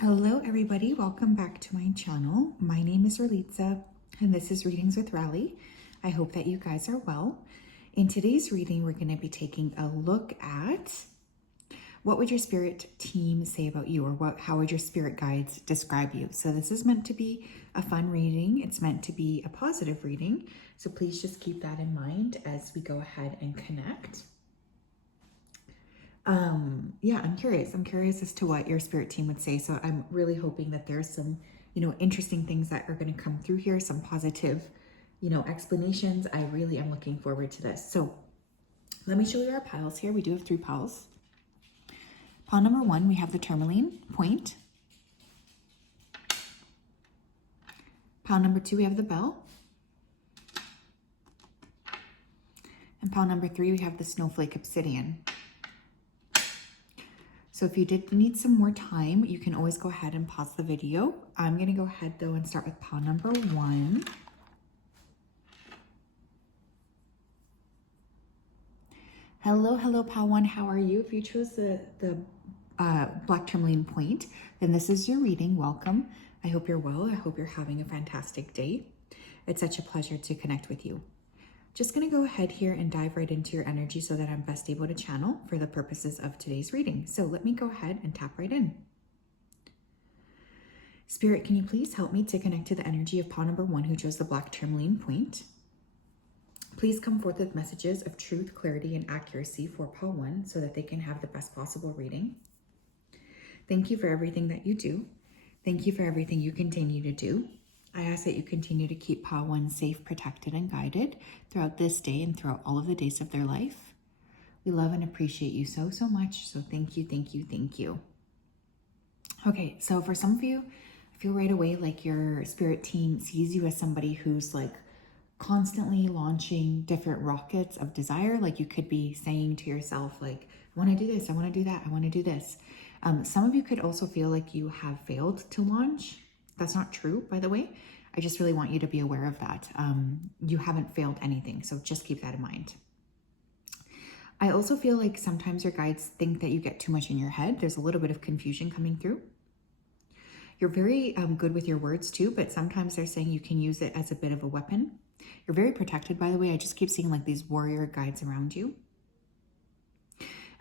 Hello everybody, welcome back to my channel. My name is Ralitza and this is Readings with Rali. I hope that you guys are well. In today's reading, we're going to be taking a look at what would your spirit team say about you, or how would your spirit guides describe you. So this is meant to be a fun reading. It's meant to be a positive reading. So please just keep that in mind as we go ahead and connect. Yeah, I'm curious as to what your spirit team would say. So I'm really hoping that there's some, interesting things that are going to come through here, some positive, explanations. I really am looking forward to this. So let me show you our piles here. We do have 3 piles. Pile number 1, we have the tourmaline point. Pile number 2, we have the bell. And pile number 3, we have the snowflake obsidian. So if you did need some more time, you can always go ahead and pause the video. I'm going to go ahead though and start with pile number 1. Hello, pile 1. How are you? If you chose the black tourmaline point, then this is your reading. Welcome. I hope you're well. I hope you're having a fantastic day. It's such a pleasure to connect with you. Just going to go ahead here and dive right into your energy so that I'm best able to channel for the purposes of today's reading. So let me go ahead and tap right in. Spirit, can you please help me to connect to the energy of pile number 1 who chose the black tourmaline point? Please come forth with messages of truth, clarity, and accuracy for pile 1 so that they can have the best possible reading. Thank you for everything that you do. Thank you for everything you continue to do. I ask that you continue to keep pile 1 safe, protected, and guided throughout this day and throughout all of the days of their life. We love and appreciate you so much. So thank you, thank you, thank you. Okay, so for some of you, I feel right away like your spirit team sees you as somebody who's like constantly launching different rockets of desire. Like you could be saying to yourself, like, I want to do this, I want to do that, I want to do this. Some of you could also feel like you have failed to launch. That's not true, by the way. I just really want you to be aware of that. You haven't failed anything, so just keep that in mind. I also feel like sometimes your guides think that you get too much in your head. There's a little bit of confusion coming through. You're very good with your words too, but sometimes they're saying you can use it as a bit of a weapon. You're very protected, by the way. I just keep seeing like these warrior guides around you.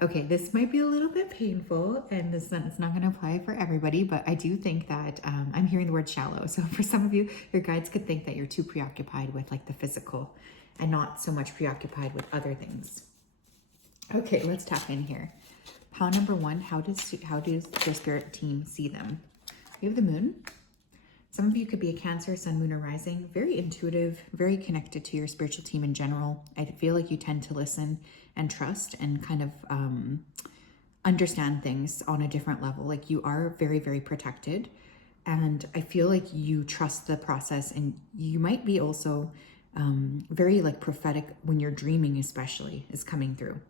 Okay, this might be a little bit painful and it's not going to apply for everybody, but I do think that I'm hearing the word shallow. So for some of you, your guides could think that you're too preoccupied with like the physical and not so much preoccupied with other things. Okay, let's tap in here. Pile number 1, how does your spirit team see them? We have the moon. Some of you could be a Cancer, sun, moon, or rising. Very intuitive, very connected to your spiritual team in general. I feel like you tend to listen and trust and kind of understand things on a different level. Like you are very protected. And I feel like you trust the process, and you might be also very like prophetic when you're dreaming, especially, is coming through.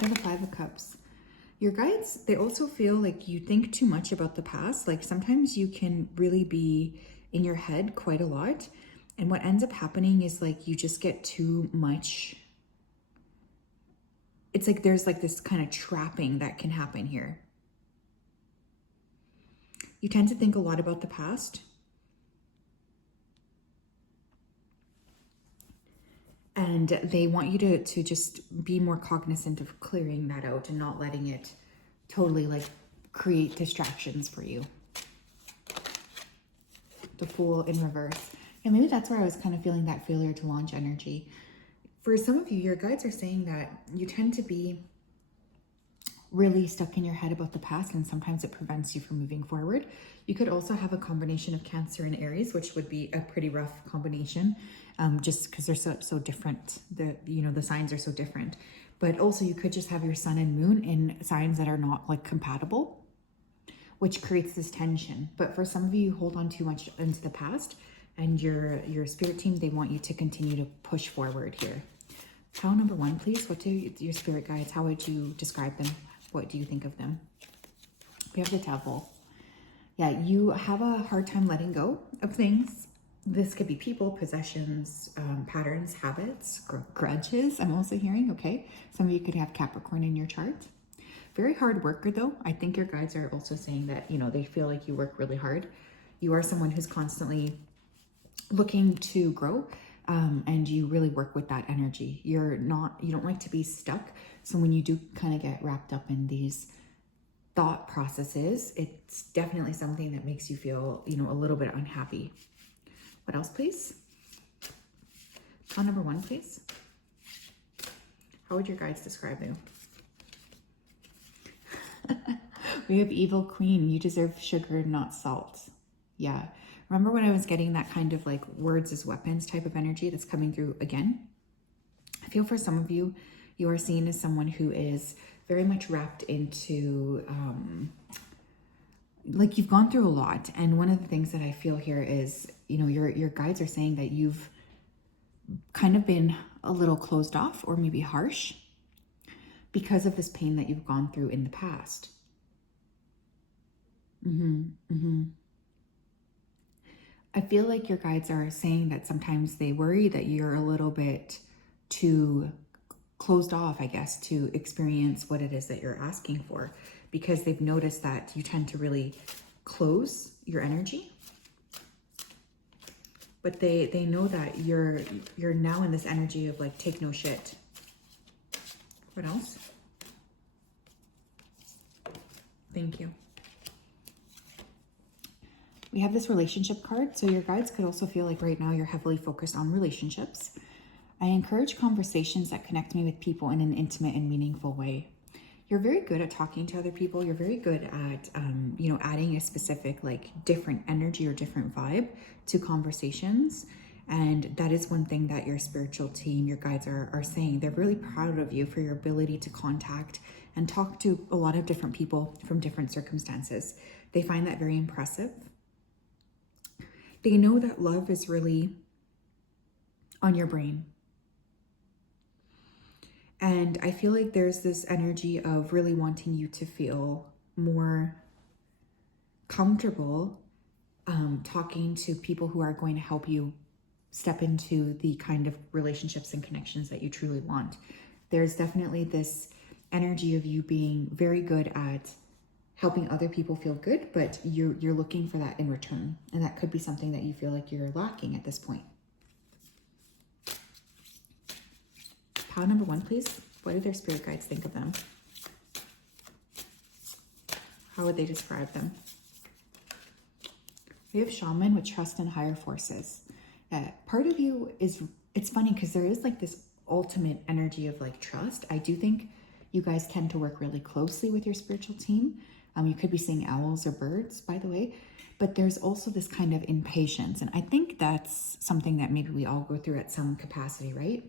The 5 of Cups. Your guides, they also feel like you think too much about the past. Like sometimes you can really be in your head quite a lot. And what ends up happening is like you just get too much. It's like there's like this kind of trapping that can happen here. You tend to think a lot about the past. And they want you to just be more cognizant of clearing that out and not letting it totally like create distractions for you. The Fool in reverse. And maybe that's where I was kind of feeling that failure to launch energy. For some of you, your guides are saying that you tend to be really stuck in your head about the past, and sometimes it prevents you from moving forward. You could also have a combination of Cancer and Aries, which would be a pretty rough combination, just because they're so different. The signs are so different. But also you could just have your sun and moon in signs that are not like compatible, which creates this tension. But for some of you, you hold on too much into the past, and your spirit team, they want you to continue to push forward here. Pile number 1, please. What do your spirit guides, how would you describe them? What do you think of them? We have the Devil. Yeah, you have a hard time letting go of things. This could be people, possessions, patterns, habits, grudges. I'm also hearing, okay. Some of you could have Capricorn in your chart. Very hard worker though. I think your guides are also saying that, you know, they feel like you work really hard. You are someone who's constantly looking to grow, and you really work with that energy. You don't like to be stuck. So when you do kind of get wrapped up in these thought processes, it's definitely something that makes you feel, you know, a little bit unhappy. What else, please? Pile number 1, please. How would your guides describe you? We have evil queen. You deserve sugar, not salt. Yeah. Remember when I was getting that kind of like words as weapons type of energy that's coming through again? I feel for some of you, you are seen as someone who is very much wrapped into, like you've gone through a lot. And one of the things that I feel here is, you know, your guides are saying that you've kind of been a little closed off or maybe harsh because of this pain that you've gone through in the past. I feel like your guides are saying that sometimes they worry that you're a little bit too closed off, I guess, to experience what it is that you're asking for, because they've noticed that you tend to really close your energy. But they know that you're now in this energy of like, take no shit. What else? Thank you. We have this relationship card. So your guides could also feel like right now you're heavily focused on relationships. I encourage conversations that connect me with people in an intimate and meaningful way. You're very good at talking to other people. You're very good at, you know, adding a specific, like different energy or different vibe to conversations. And that is one thing that your spiritual team, your guides are saying. They're really proud of you for your ability to contact and talk to a lot of different people from different circumstances. They find that very impressive. They know that love is really on your brain. And I feel like there's this energy of really wanting you to feel more comfortable talking to people who are going to help you step into the kind of relationships and connections that you truly want. There's definitely this energy of you being very good at helping other people feel good, but you're looking for that in return. And that could be something that you feel like you're lacking at this point. Pile number 1, please. What do their spirit guides think of them? How would they describe them? We have shaman with trust in higher forces. Part of you is, it's funny because there is like this ultimate energy of like trust. I do think you guys tend to work really closely with your spiritual team. You could be seeing owls or birds, by the way, but there's also this kind of impatience. And I think that's something that maybe we all go through at some capacity, right?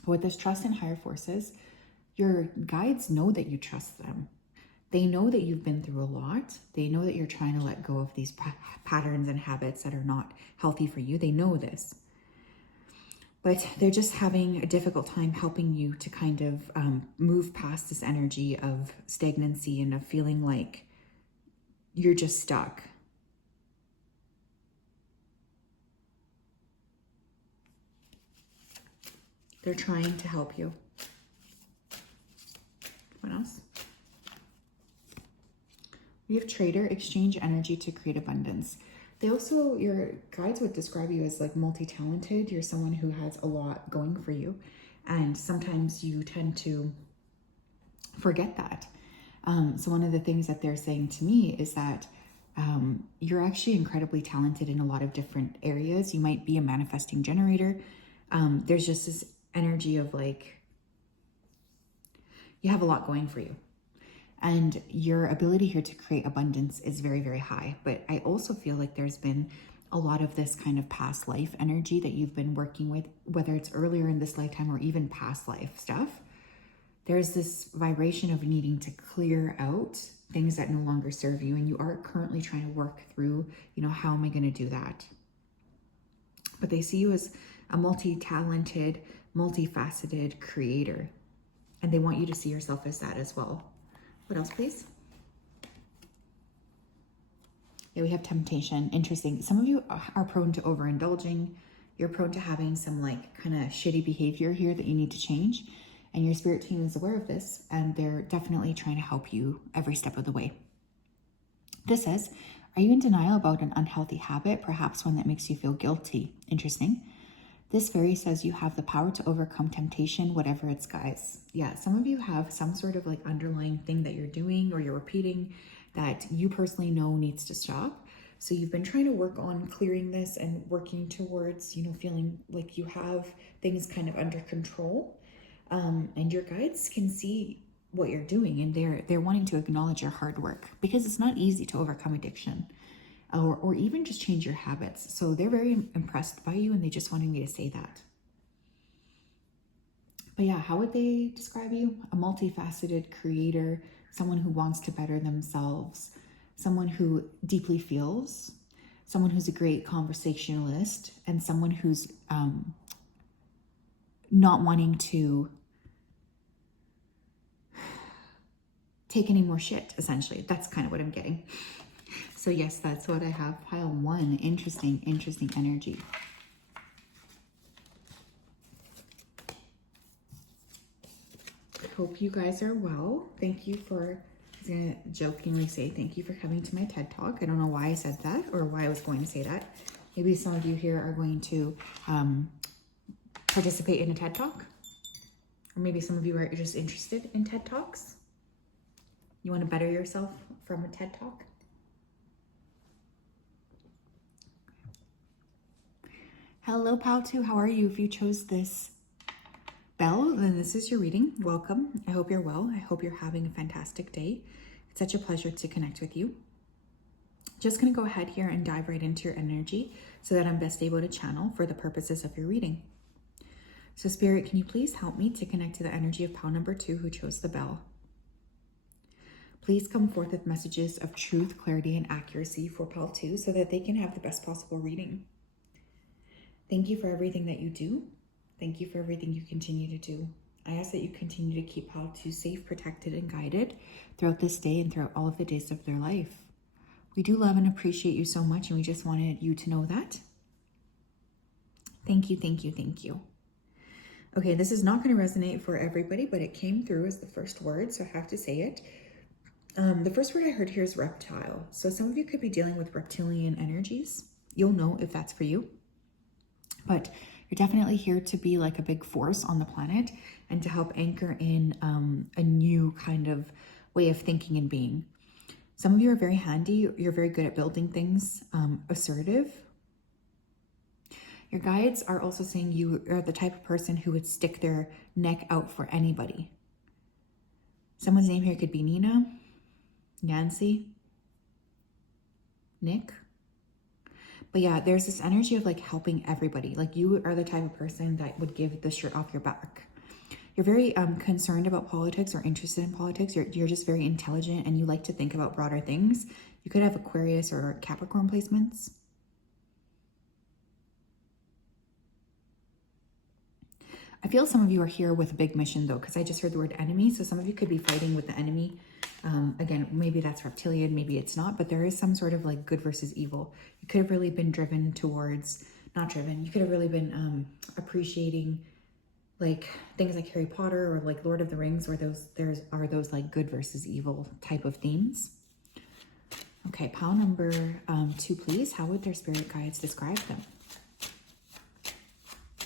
But with this trust in higher forces, your guides know that you trust them. They know that you've been through a lot. They know that you're trying to let go of these patterns and habits that are not healthy for you. They know this. But they're just having a difficult time helping you to kind of move past this energy of stagnancy and of feeling like you're just stuck. They're trying to help you. What else? We have trader, exchange energy to create abundance. They also, your guides would describe you as like multi-talented. You're someone who has a lot going for you. And sometimes you tend to forget that. So one of the things that they're saying to me is that you're actually incredibly talented in a lot of different areas. You might be a manifesting generator. There's just this energy of like, you have a lot going for you. And your ability here to create abundance is very, very high. But I also feel like there's been a lot of this kind of past life energy that you've been working with, whether it's earlier in this lifetime or even past life stuff. There's this vibration of needing to clear out things that no longer serve you. And you are currently trying to work through, you know, how am I going to do that? But they see you as a multi-talented, multifaceted creator. And they want you to see yourself as that as well. What else, please? Yeah, we have temptation. Interesting. Some of you are prone to overindulging. You're prone to having some like kind of shitty behavior here that you need to change. And your spirit team is aware of this, and they're definitely trying to help you every step of the way. This says, are you in denial about an unhealthy habit, perhaps one that makes you feel guilty? Interesting. This fairy says you have the power to overcome temptation, whatever it's, guys. Yeah, some of you have some sort of like underlying thing that you're doing or you're repeating that you personally know needs to stop. So you've been trying to work on clearing this and working towards, you know, feeling like you have things kind of under control. And your guides can see what you're doing, and they're wanting to acknowledge your hard work, because it's not easy to overcome addiction or even just change your habits. So they're very impressed by you, and they just wanted me to say that. But yeah, how would they describe you? A multifaceted creator, someone who wants to better themselves, someone who deeply feels, someone who's a great conversationalist, and someone who's not wanting to take any more shit, essentially. That's kind of what I'm getting. So yes, that's what I have. Pile 1, interesting energy. Hope you guys are well. Thank you for, I was gonna jokingly say thank you for coming to my TED Talk. I don't know why I said that or why I was going to say that. Maybe some of you here are going to participate in a TED Talk. Or maybe some of you are just interested in TED Talks. You want to better yourself from a TED Talk? Hello, Pal 2. How are you? If you chose this bell, then this is your reading. Welcome. I hope you're well. I hope you're having a fantastic day. It's such a pleasure to connect with you. Just going to go ahead here and dive right into your energy so that I'm best able to channel for the purposes of your reading. So Spirit, can you please help me to connect to the energy of Pal number 2 who chose the bell? Please come forth with messages of truth, clarity, and accuracy for Pal 2 so that they can have the best possible reading. Thank you for everything that you do. Thank you for everything you continue to do. I ask that you continue to keep Pal 2 safe, protected, and guided throughout this day and throughout all of the days of their life. We do love and appreciate you so much, and we just wanted you to know that. Thank you, thank you, thank you. Okay, this is not going to resonate for everybody, but it came through as the first word, so I have to say it. The first word I heard here is reptile. So some of you could be dealing with reptilian energies. You'll know if that's for you. But you're definitely here to be like a big force on the planet and to help anchor in a new kind of way of thinking and being. Some of you are very handy. You're very good at building things, assertive. Your guides are also saying you are the type of person who would stick their neck out for anybody. Someone's name here could be Nina, Nancy, Nick. But yeah, there's this energy of like helping everybody. Like you are the type of person that would give the shirt off your back. You're very concerned about politics or interested in politics. You're just very intelligent and you like to think about broader things. You could have Aquarius or Capricorn placements. I feel some of you are here with a big mission though, because I just heard the word enemy. So some of you could be fighting with the enemy. Again, maybe that's reptilian, maybe it's not, but there is some sort of like good versus evil. You could have really been driven towards, not driven, you could have really been appreciating like things like Harry Potter or like Lord of the Rings, where those like good versus evil type of themes. Okay, Pal number 2, please. How would their spirit guides describe them?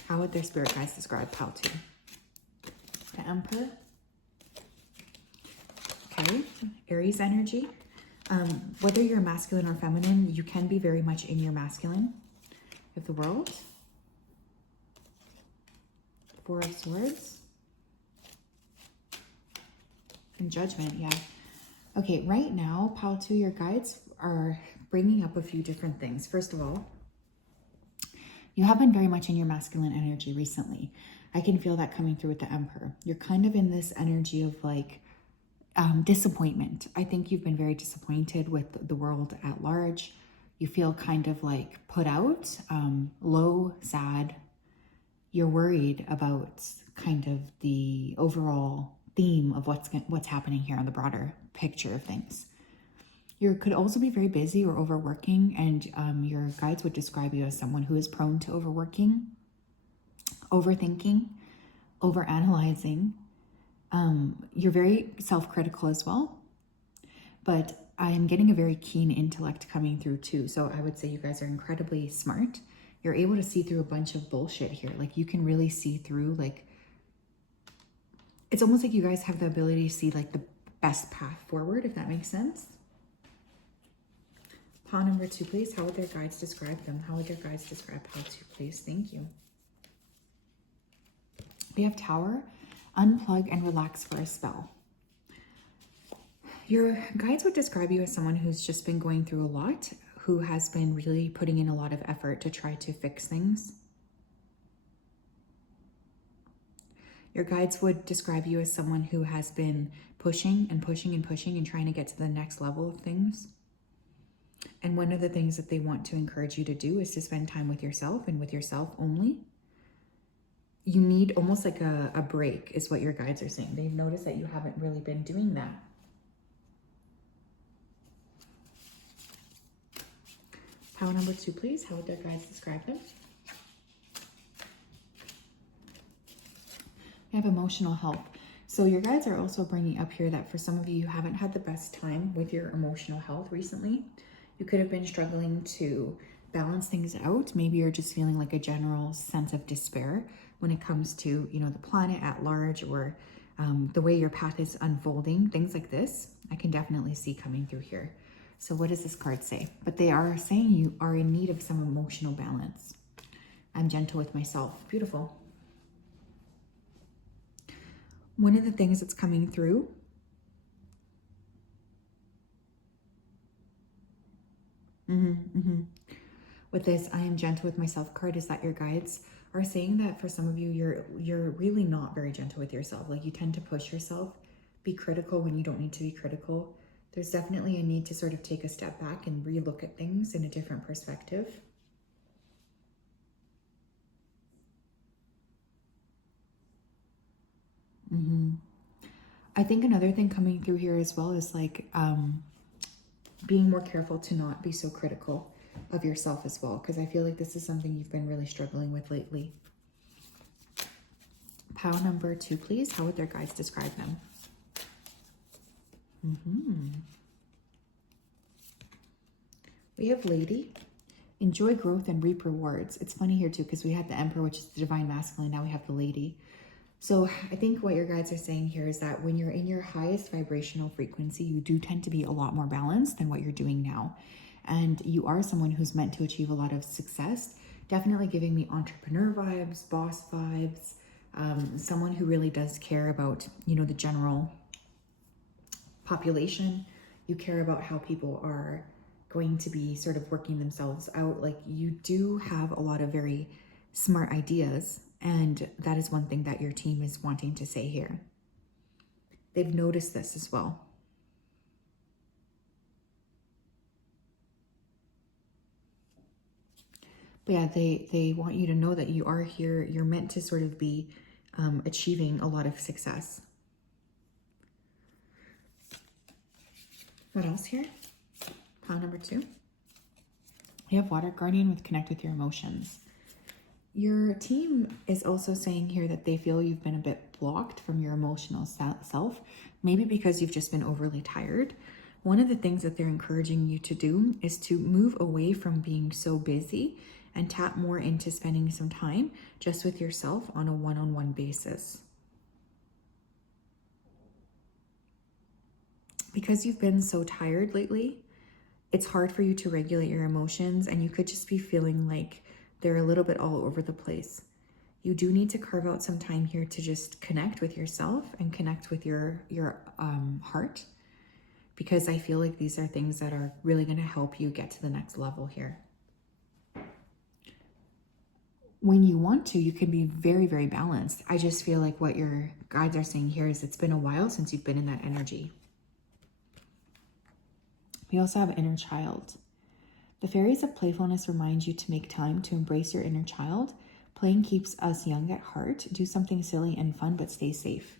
How would their spirit guides describe Pal 2? The Emperor. Okay, Aries energy. Whether you're masculine or feminine, you can be very much in your masculine. You have the World. 4 of Swords. And Judgment, yeah. Okay, right now, Pal 2, your guides are bringing up a few different things. First of all, you have been very much in your masculine energy recently. I can feel that coming through with the Emperor. You're kind of in this energy of like disappointment. I think you've been very disappointed with the world at large. You feel kind of like put out, low, sad. You're worried about kind of the overall theme of what's happening here on the broader picture of things. You could also be very busy or overworking, and your guides would describe you as someone who is prone to overworking, overthinking, overanalyzing. You're very self-critical as well, but I'm getting a very keen intellect coming through too. So I would say you guys are incredibly smart. You're able to see through a bunch of bullshit here. Like, you can really see through, like, it's almost like you guys have the ability to see like the best path forward, if that makes sense. Paw number 2, please. How would their guides describe them? How would their guides describe Paw 2, please? Thank you. We have Tower. Unplug and relax for a spell. Your guides would describe you as someone who's just been going through a lot, who has been really putting in a lot of effort to try to fix things. Your guides would describe you as someone who has been pushing and pushing and pushing and trying to get to the next level of things. And one of the things that they want to encourage you to do is to spend time with yourself and with yourself only. You need almost like a break, is what your guides are saying. They've noticed that you haven't really been doing that. Power number 2, please. How would their guides describe them? We have emotional health. So your guides are also bringing up here that for some of you, you haven't had the best time with your emotional health recently. You could have been struggling to balance things out. Maybe you're just feeling like a general sense of despair when it comes to, you know, the planet at large, or the way your path is unfolding. Things like this, I can definitely see coming through here. So what does this card say? But they are saying you are in need of some emotional balance. I'm gentle with myself. Beautiful. One of the things that's coming through with this I am gentle with myself card is that your guides are saying that for some of you, you're really not very gentle with yourself. Like, you tend to push yourself, be critical when you don't need to be critical. There's definitely a need to sort of take a step back and relook at things in a different perspective. I think another thing coming through here as well is like being more careful to not be so critical of yourself as well, because I feel like this is something you've been really struggling with lately. Power number 2, please. How would their guides describe them? We have Lady. Enjoy growth and reap rewards. It's funny here too, because we had the Emperor, which is the divine masculine. Now we have the Lady. So I think what your guides are saying here is that when you're in your highest vibrational frequency, you do tend to be a lot more balanced than what you're doing now. And you are someone who's meant to achieve a lot of success. Definitely giving me entrepreneur vibes, boss vibes, someone who really does care about, you know, the general population. You care about how people are going to be sort of working themselves out. Like, you do have a lot of very smart ideas, and that is one thing that your team is wanting to say here. They've noticed this as well. But yeah, they want you to know that you are here. You're meant to sort of be achieving a lot of success. What else here? Pile number 2. We have Water Guardian with Connect with Your Emotions. Your team is also saying here that they feel you've been a bit blocked from your emotional self, maybe because you've just been overly tired. One of the things that they're encouraging you to do is to move away from being so busy and tap more into spending some time just with yourself on a one-on-one basis. Because you've been so tired lately, it's hard for you to regulate your emotions, and you could just be feeling like they're a little bit all over the place. You do need to carve out some time here to just connect with yourself and connect with your heart, because I feel like these are things that are really going to help you get to the next level here. When you want to, you can be very, very balanced. I just feel like what your guides are saying here is it's been a while since you've been in that energy. We also have Inner Child. The fairies of playfulness remind you to make time to embrace your inner child. Playing keeps us young at heart. Do something silly and fun, but stay safe.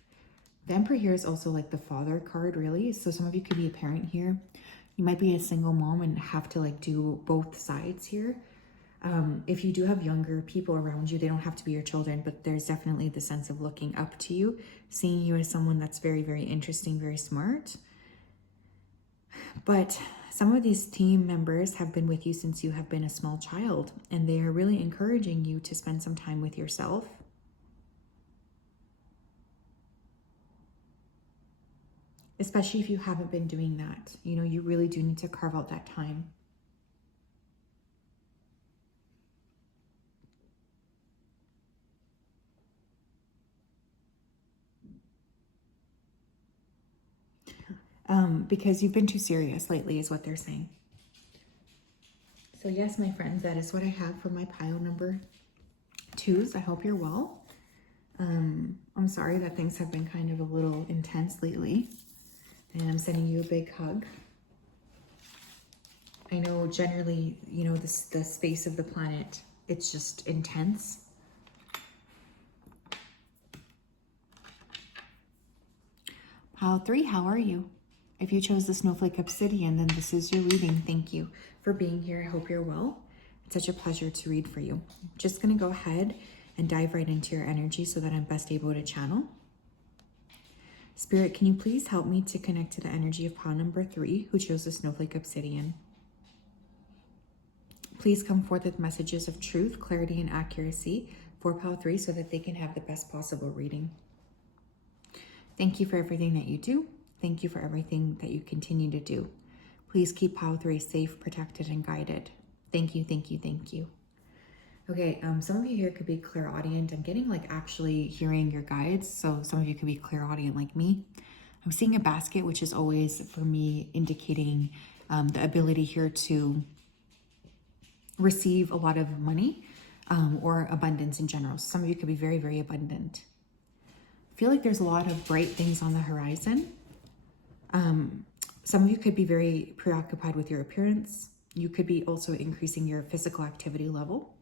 The Emperor here is also like the father card, really. So some of you could be a parent here. You might be a single mom and have to like do both sides here. If you do have younger people around you, they don't have to be your children, but there's definitely the sense of looking up to you, seeing you as someone that's very, very interesting, very smart. But some of these team members have been with you since you have been a small child, and they are really encouraging you to spend some time with yourself. Especially if you haven't been doing that. You know, you really do need to carve out that time. Because you've been too serious lately is what they're saying. So yes, my friends, that is what I have for my pile number 2s. I hope you're well. I'm sorry that things have been kind of a little intense lately. And I'm sending you a big hug. I know generally, you know, the space of the planet, it's just intense. Pile 3, how are you? If you chose the Snowflake Obsidian, then this is your reading. Thank you for being here. I hope you're well. It's such a pleasure to read for you. I'm just going to go ahead and dive right into your energy so that I'm best able to channel. Spirit, can you please help me to connect to the energy of pile number 3, who chose the Snowflake Obsidian? Please come forth with messages of truth, clarity, and accuracy for pile 3 so that they can have the best possible reading. Thank you for everything that you do. Thank you for everything that you continue to do. Please keep pile 3 safe, protected, and guided. Thank you, thank you, thank you. Okay, some of you here could be clairaudient. I'm getting like actually hearing your guides. So some of you could be clairaudient like me. I'm seeing a basket, which is always for me indicating the ability here to receive a lot of money or abundance in general. So some of you could be very, very abundant. I feel like there's a lot of bright things on the horizon. Some of you could be very preoccupied with your appearance. You could be also increasing your physical activity level.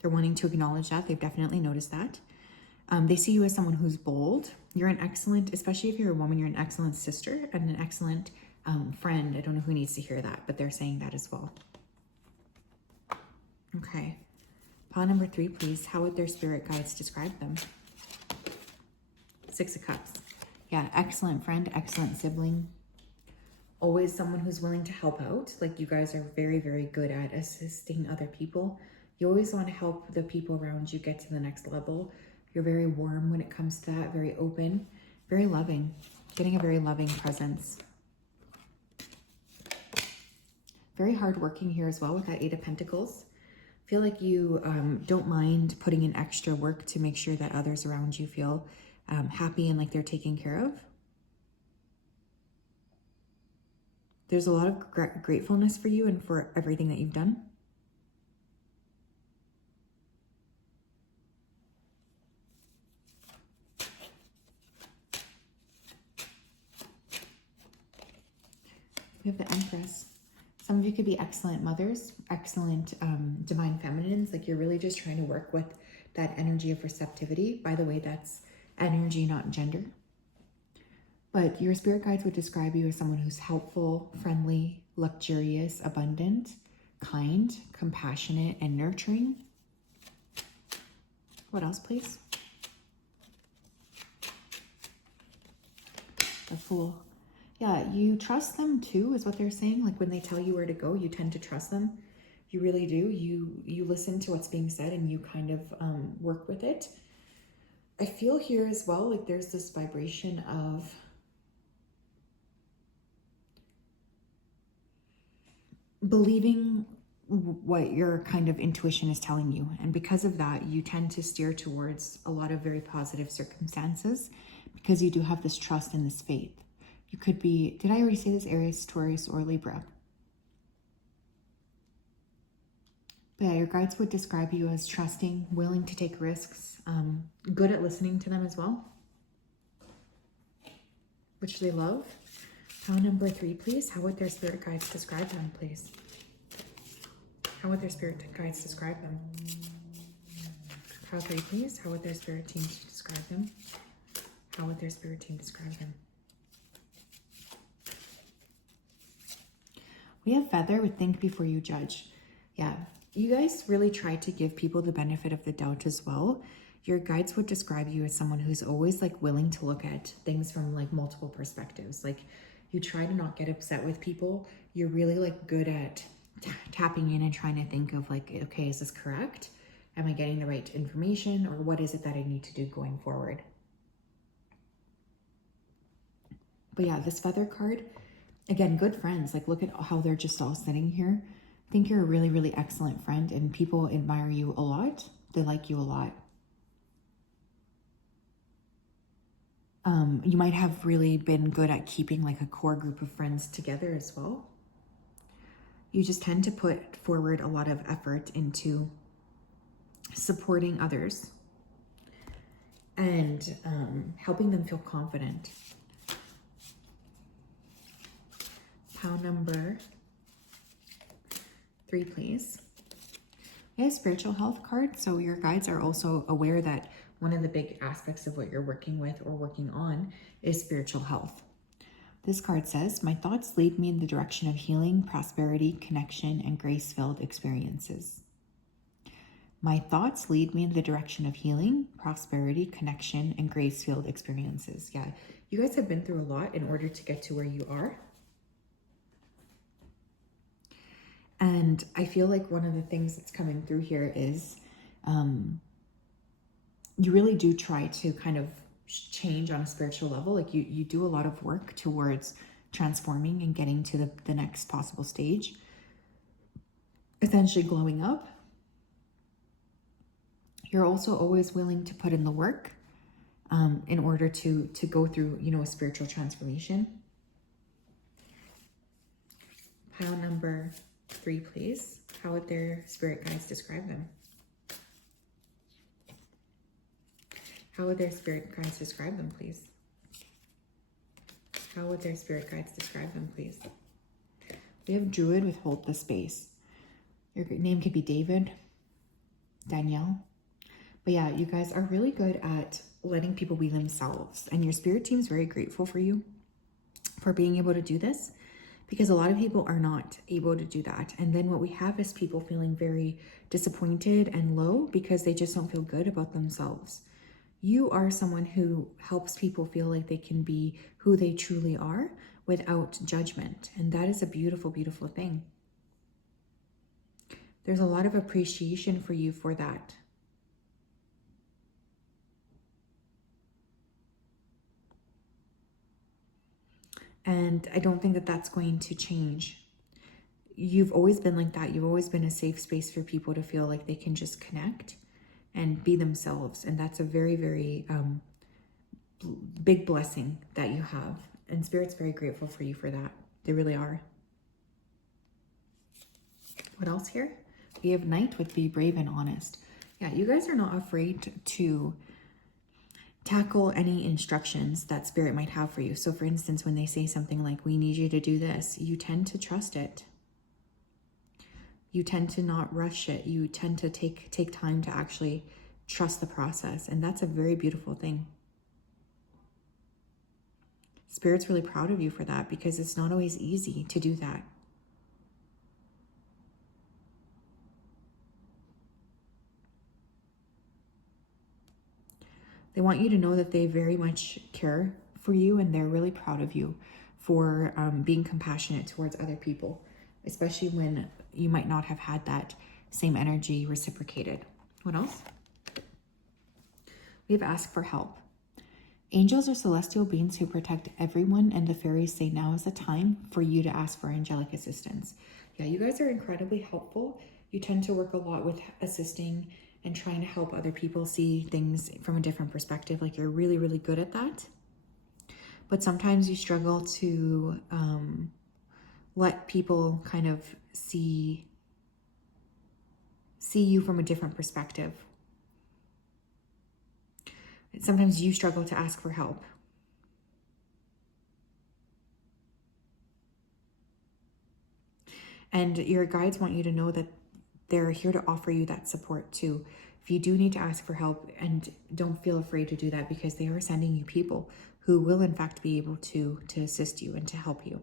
They're wanting to acknowledge that. They've definitely noticed that. They see you as someone who's bold. You're an excellent, especially if you're a woman, you're an excellent sister and an excellent friend. I don't know who needs to hear that, but they're saying that as well. Okay. Pile number 3, please. How would their spirit guides describe them? 6 of Cups. Yeah, excellent friend, excellent sibling. Always someone who's willing to help out. Like you guys are very, very good at assisting other people. You always want to help the people around you get to the next level. You're very warm when it comes to that, very open, very loving. Getting a very loving presence. Very hardworking here as well with that 8 of Pentacles. Feel like you don't mind putting in extra work to make sure that others around you feel happy and like they're taken care of. There's a lot of gratefulness for you and for everything that you've done. We have the Empress. Some of you could be excellent mothers, excellent divine feminines. Like you're really just trying to work with that energy of receptivity. By the way, that's energy, not gender. But your spirit guides would describe you as someone who's helpful, friendly, luxurious, abundant, kind, compassionate, and nurturing. What else, please? The Fool. Yeah, you trust them too, is what they're saying. Like when they tell you where to go, you tend to trust them. You really do. You listen to what's being said and you kind of work with it. I feel here as well, like there's this vibration of believing what your kind of intuition is telling you. And because of that, you tend to steer towards a lot of very positive circumstances because you do have this trust and this faith. You could be, did I already say this, Aries, Taurus, or Libra? But yeah, your guides would describe you as trusting, willing to take risks, good at listening to them as well, which they love. Pile number 3, please. How would their spirit guides describe them, please? How would their spirit guides describe them? Pile 3, please. How would their spirit team describe them? How would their spirit team describe them? We have feather with think before you judge. Yeah, you guys really try to give people the benefit of the doubt as well. Your guides would describe you as someone who's always like willing to look at things from like multiple perspectives. Like you try to not get upset with people. You're really like good at tapping in and trying to think of like, okay, is this correct? Am I getting the right information, or what is it that I need to do going forward? But yeah, this feather card, again, good friends. Like look at how they're just all sitting here. I think you're a really, really excellent friend, and people admire you a lot. They like you a lot. You might have really been good at keeping like a core group of friends together as well. You just tend to put forward a lot of effort into supporting others and helping them feel confident. Pile number 3, please. We have spiritual health card. So your guides are also aware that one of the big aspects of what you're working with or working on is spiritual health. This card says, my thoughts lead me in the direction of healing, prosperity, connection, and grace-filled experiences. My thoughts lead me in the direction of healing, prosperity, connection, and grace-filled experiences. Yeah, you guys have been through a lot in order to get to where you are. And I feel like one of the things that's coming through here is you really do try to kind of change on a spiritual level. Like you do a lot of work towards transforming and getting to the next possible stage, essentially glowing up. You're also always willing to put in the work in order to go through, you know, a spiritual transformation. Pile number 3, please. How would their spirit guides describe them? How would their spirit guides describe them, please? How would their spirit guides describe them, please? We have Druid with hold the space. Your name could be David, Danielle. But yeah, you guys are really good at letting people be themselves. And your spirit team is very grateful for you for being able to do this, because a lot of people are not able to do that. And then what we have is people feeling very disappointed and low because they just don't feel good about themselves. You are someone who helps people feel like they can be who they truly are without judgment. And that is a beautiful, beautiful thing. There's a lot of appreciation for you for that. And I don't think that that's going to change. You've always been like that. You've always been a safe space for people to feel like they can just connect and be themselves. And that's a very, very big blessing that you have. And Spirit's very grateful for you for that. They really are. What else here? We have Knight with be brave and honest. Yeah, you guys are not afraid to tackle any instructions that Spirit might have for you. So for instance, when they say something like, we need you to do this, you tend to trust it. You tend to not rush it. You tend to take time to actually trust the process. And that's a very beautiful thing. Spirit's really proud of you for that, because it's not always easy to do that. They want you to know that they very much care for you, and they're really proud of you for being compassionate towards other people, especially when you might not have had that same energy reciprocated. What else? We have asked for help. Angels are celestial beings who protect everyone, and the fairies say now is the time for you to ask for angelic assistance. Yeah, you guys are incredibly helpful. You tend to work a lot with assisting and trying to help other people see things from a different perspective. Like, you're really, really good at that. But sometimes you struggle to let people kind of see you from a different perspective. Sometimes you struggle to ask for help. And your guides want you to know that they're here to offer you that support too. If you do need to ask for help, and don't feel afraid to do that, because they are sending you people who will in fact be able to assist you and to help you.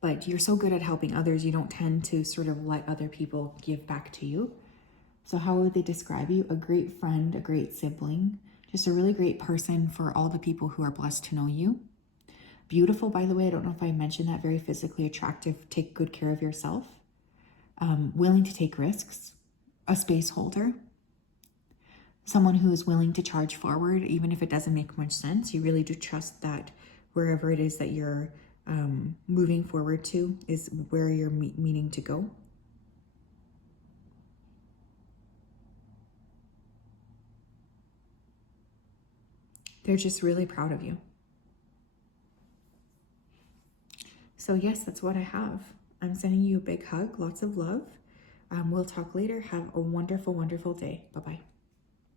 but you're so good at helping others, you don't tend to sort of let other people give back to you. So how would they describe you? A great friend, a great sibling, just a really great person for all the people who are blessed to know you. Beautiful, by the way. I don't know if I mentioned that. Very physically attractive. Take good care of yourself. Willing to take risks. A space holder. Someone who is willing to charge forward, even if it doesn't make much sense. You really do trust that wherever it is that you're moving forward to is where you're meaning to go. They're just really proud of you. So yes, that's what I have. I'm sending you a big hug, lots of love. We'll talk later. Have a wonderful, wonderful day. Bye-bye.